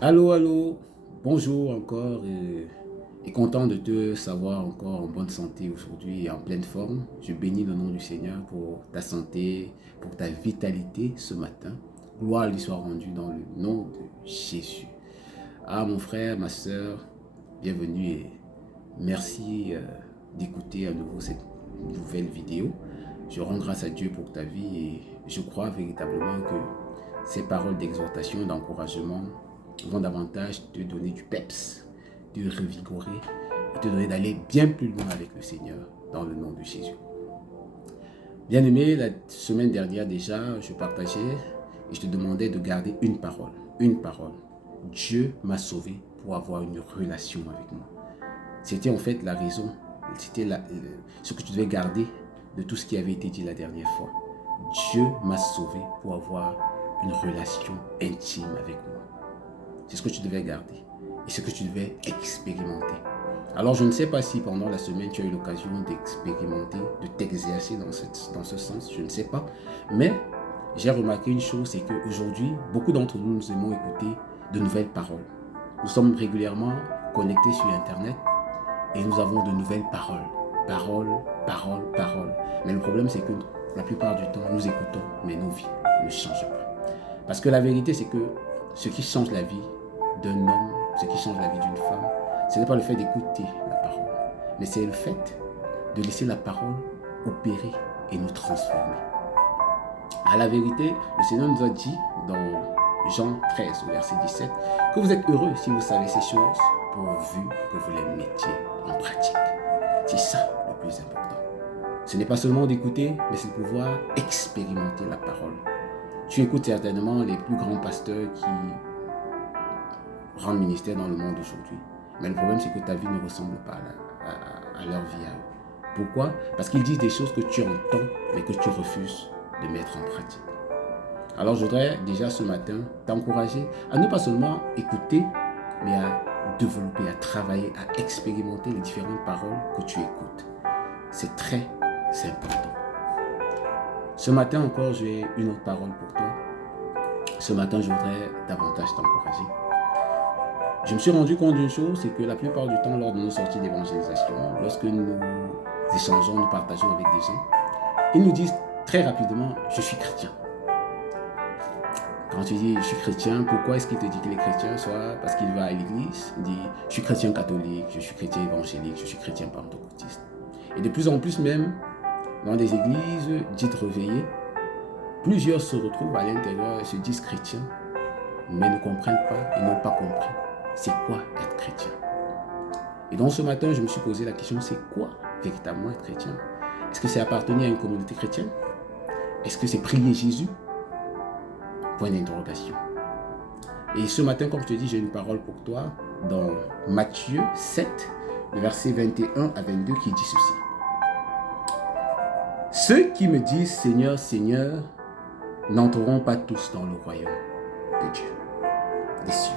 Allô, allô, bonjour encore et content de te savoir encore en bonne santé aujourd'hui et en pleine forme. Je bénis le nom du Seigneur pour ta santé, pour ta vitalité ce matin. Gloire lui soit rendue dans le nom de Jésus. Ah mon frère, ma soeur, bienvenue et merci d'écouter à nouveau cette nouvelle vidéo. Je rends grâce à Dieu pour ta vie et je crois véritablement que ces paroles d'exhortation, d'encouragement vont davantage te donner du peps, te revigorer et te donner d'aller bien plus loin avec le Seigneur dans le nom de Jésus. Bien aimé, la semaine dernière déjà, je partageais et je te demandais de garder une parole. Une parole. Dieu m'a sauvé pour avoir une relation avec moi. C'était en fait la raison, c'était ce que tu devais garder de tout ce qui avait été dit la dernière fois. Dieu m'a sauvé pour avoir une relation intime avec moi. C'est ce que tu devais garder et ce que tu devais expérimenter. Alors je ne sais pas si pendant la semaine tu as eu l'occasion d'expérimenter, de t'exercer dans ce sens, je ne sais pas. Mais j'ai remarqué une chose, c'est qu'aujourd'hui, beaucoup d'entre nous, nous aimons écouter de nouvelles paroles. Nous sommes régulièrement connectés sur Internet et nous avons de nouvelles paroles. Paroles, paroles, paroles. Mais le problème, c'est que la plupart du temps, nous écoutons, mais nos vies ne changent pas. Parce que la vérité, c'est que ce qui change la vie d'un homme, ce qui change la vie d'une femme, ce n'est pas le fait d'écouter la parole, mais c'est le fait de laisser la parole opérer et nous transformer. À la vérité, le Seigneur nous a dit dans Jean 13, au verset 17, que vous êtes heureux si vous savez ces choses, pourvu que vous les mettiez en pratique. C'est ça le plus important. Ce n'est pas seulement d'écouter, mais c'est de pouvoir expérimenter la parole. Tu écoutes certainement les plus grands pasteurs qui rendent ministère dans le monde aujourd'hui. Mais le problème, c'est que ta vie ne ressemble pas à leur vie à eux. Pourquoi? Parce qu'ils disent des choses que tu entends, mais que tu refuses de mettre en pratique. Alors, je voudrais déjà ce matin t'encourager à ne pas seulement écouter, mais à développer, à travailler, à expérimenter les différentes paroles que tu écoutes. C'est important. Ce matin encore, j'ai une autre parole pour toi. Ce matin, je voudrais davantage t'encourager. Je me suis rendu compte d'une chose, c'est que la plupart du temps, lors de nos sorties d'évangélisation, lorsque nous échangeons, nous partageons avec des gens, ils nous disent très rapidement, je suis chrétien. Quand tu dis, je suis chrétien, pourquoi est-ce qu'il te dit qu'il est chrétien? Soit parce qu'il va à l'église, il dit, je suis chrétien catholique, je suis chrétien évangélique, je suis chrétien pentecôtiste. Et de plus en plus même, dans des églises dites réveillées, plusieurs se retrouvent à l'intérieur et se disent chrétiens, mais ne comprennent pas et n'ont pas compris c'est quoi être chrétien. Et donc ce matin, je me suis posé la question, c'est quoi véritablement être chrétien? Est-ce que c'est appartenir à une communauté chrétienne? Est-ce que c'est prier Jésus? Point d'interrogation. Et ce matin, comme je te dis, j'ai une parole pour toi dans Matthieu 7, le verset 21 à 22 qui dit ceci. Ceux qui me disent Seigneur, Seigneur, n'entreront pas tous dans le royaume de Dieu, des cieux.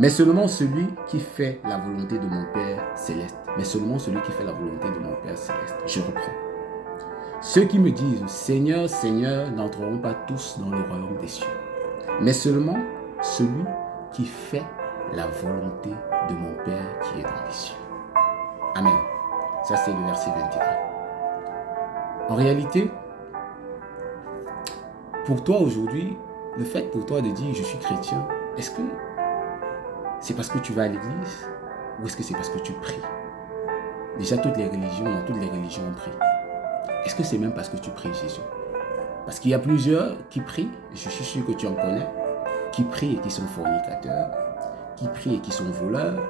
Mais seulement celui qui fait la volonté de mon Père céleste. Mais seulement celui qui fait la volonté de mon Père céleste. Je reprends. Ceux qui me disent Seigneur, Seigneur, n'entreront pas tous dans le royaume des cieux. Mais seulement celui qui fait la volonté de mon Père qui est dans les cieux. Amen. Ça, c'est le verset 21. En réalité, pour toi aujourd'hui, le fait pour toi de dire je suis chrétien, est-ce que c'est parce que tu vas à l'église ou est-ce que c'est parce que tu pries? Déjà, dans toutes les religions, on prie. Est-ce que c'est même parce que tu pries Jésus? Parce qu'il y a plusieurs qui prient, je suis sûr que tu en connais, qui prient et qui sont fornicateurs, qui prient et qui sont voleurs,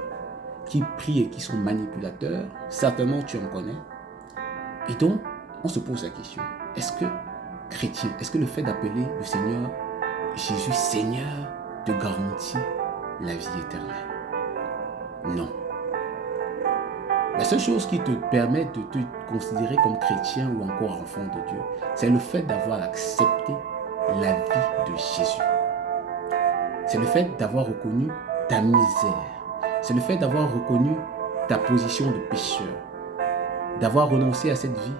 qui prient et qui sont manipulateurs. Certainement, tu en connais. Et donc, on se pose la question, est-ce que chrétien, est-ce que le fait d'appeler le Seigneur Jésus Seigneur te garantit la vie éternelle? Non. La seule chose qui te permet de te considérer comme chrétien ou encore enfant de Dieu, c'est le fait d'avoir accepté la vie de Jésus. C'est le fait d'avoir reconnu ta misère. C'est le fait d'avoir reconnu ta position de pécheur. D'avoir renoncé à cette vie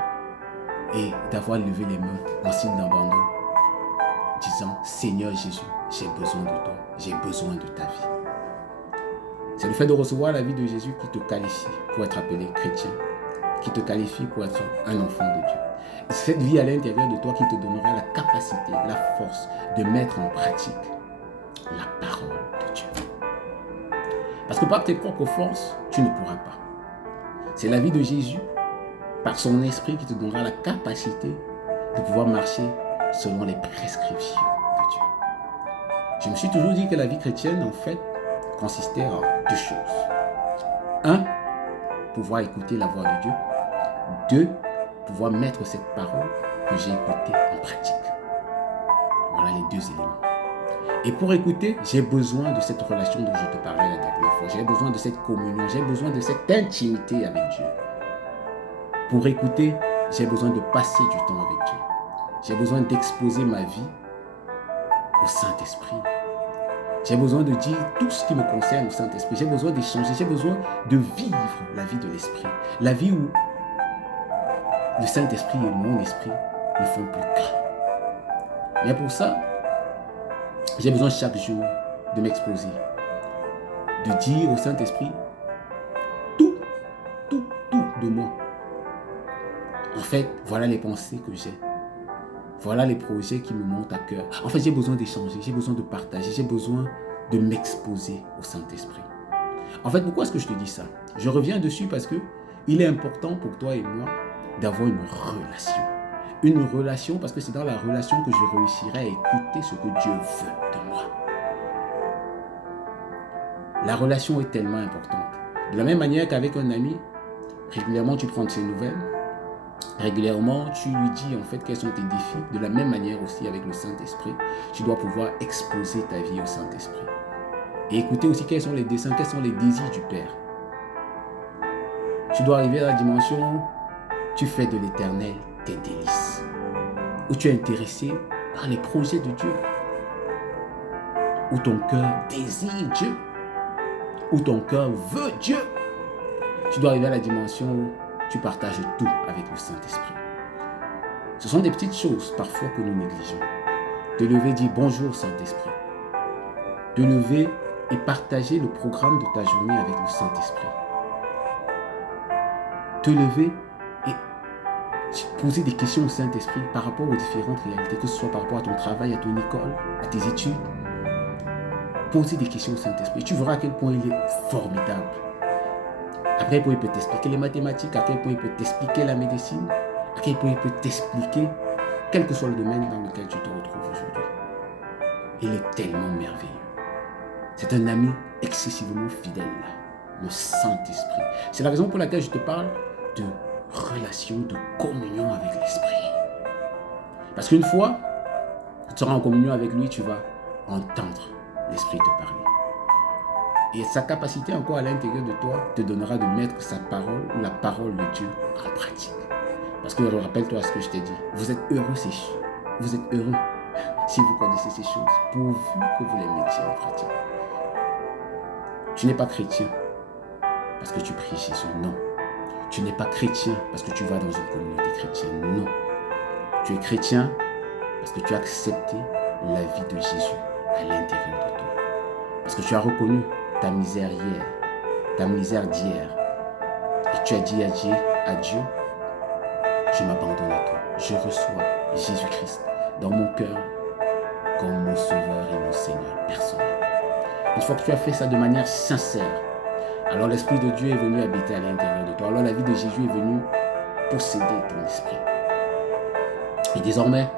et d'avoir levé les mains en signe d'abandon disant, Seigneur Jésus, j'ai besoin de toi, j'ai besoin de ta vie. C'est le fait de recevoir la vie de Jésus qui te qualifie pour être appelé chrétien, qui te qualifie pour être un enfant de Dieu. Et c'est cette vie à l'intérieur de toi qui te donnera la capacité, la force de mettre en pratique la parole de Dieu. Parce que par tes propres forces, tu ne pourras pas. C'est la vie de Jésus, par son esprit, qui te donnera la capacité de pouvoir marcher selon les prescriptions de Dieu. Je me suis toujours dit que la vie chrétienne, en fait, consistait en deux choses. Un, pouvoir écouter la voix de Dieu. Deux, pouvoir mettre cette parole que j'ai écoutée en pratique. Voilà les deux éléments. Et pour écouter, j'ai besoin de cette relation dont je te parlais la dernière fois. J'ai besoin de cette communion, j'ai besoin de cette intimité avec Dieu. Pour écouter, j'ai besoin de passer du temps avec Dieu. J'ai besoin d'exposer ma vie au Saint-Esprit. J'ai besoin de dire tout ce qui me concerne au Saint-Esprit. J'ai besoin d'échanger, j'ai besoin de vivre la vie de l'Esprit. La vie où le Saint-Esprit et mon esprit ne font plus qu'un. Mais pour ça, j'ai besoin chaque jour de m'exposer, de dire au Saint-Esprit tout de moi. En fait, voilà les pensées que j'ai. Voilà les projets qui me montent à cœur. En fait, j'ai besoin d'échanger, j'ai besoin de partager, j'ai besoin de m'exposer au Saint-Esprit. En fait, pourquoi est-ce que je te dis ça? Je reviens dessus parce que il est important pour toi et moi d'avoir une relation. Une relation parce que c'est dans la relation que je réussirai à écouter ce que Dieu veut de moi. La relation est tellement importante. De la même manière qu'avec un ami, régulièrement tu prends de ses nouvelles, régulièrement tu lui dis en fait quels sont tes défis. De la même manière aussi avec le Saint-Esprit, tu dois pouvoir exposer ta vie au Saint-Esprit. Et écouter aussi quels sont les desseins, quels sont les désirs du Père. Tu dois arriver à la dimension où tu fais de l'Éternel tes délices. Où tu es intéressé par les projets de Dieu. Où ton cœur désire Dieu. Où ton cœur veut Dieu. Tu dois arriver à la dimension où tu partages tout avec le Saint-Esprit. Ce sont des petites choses parfois que nous négligeons. Te lever, dire bonjour Saint-Esprit. Te lever et partager le programme de ta journée avec le Saint-Esprit. Te lever et poser des questions au Saint-Esprit par rapport aux différentes réalités, que ce soit par rapport à ton travail, à ton école, à tes études. Poser des questions au Saint-Esprit. Tu verras à quel point il est formidable. À quel point il peut t'expliquer les mathématiques, à quel point il peut t'expliquer la médecine, à quel point il peut t'expliquer quel que soit le domaine dans lequel tu te retrouves aujourd'hui. Il est tellement merveilleux. C'est un ami excessivement fidèle, le Saint-Esprit. C'est la raison pour laquelle je te parle de relation, de communion avec l'Esprit. Parce qu'une fois, tu seras en communion avec lui, tu vas entendre l'Esprit te parler. Et sa capacité encore à l'intérieur de toi te donnera de mettre sa parole ou la parole de Dieu en pratique. Parce que rappelle-toi ce que je t'ai dit. Vous êtes heureux si vous connaissez ces choses, pourvu que vous les mettiez en pratique. Tu n'es pas chrétien parce que tu pries Jésus, non. Tu n'es pas chrétien parce que tu vas dans une communauté chrétienne, non. Tu es chrétien parce que tu as accepté la vie de Jésus à l'intérieur de toi. Parce que tu as reconnu ta misère hier, ta misère d'hier. Et tu as dit à Dieu, je m'abandonne à toi. Je reçois Jésus-Christ dans mon cœur comme mon sauveur et mon Seigneur personnel. Une fois que tu as fait ça de manière sincère, alors l'Esprit de Dieu est venu habiter à l'intérieur de toi. Alors la vie de Jésus est venue posséder ton esprit. Et désormais,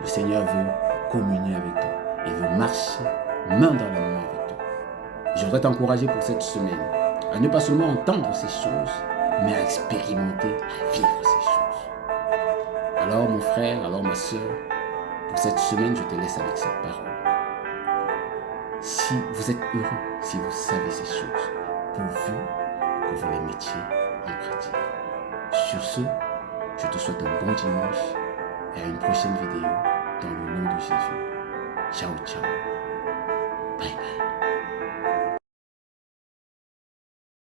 le Seigneur veut communier avec toi. Il veut marcher main dans la main avec toi. Je voudrais t'encourager pour cette semaine à ne pas seulement entendre ces choses, mais à expérimenter, à vivre ces choses. Alors mon frère, alors ma soeur, pour cette semaine, je te laisse avec cette parole. Si vous êtes heureux, si vous savez ces choses, pourvu que vous les mettiez en pratique. Sur ce, je te souhaite un bon dimanche et à une prochaine vidéo dans le nom de Jésus. Ciao, ciao.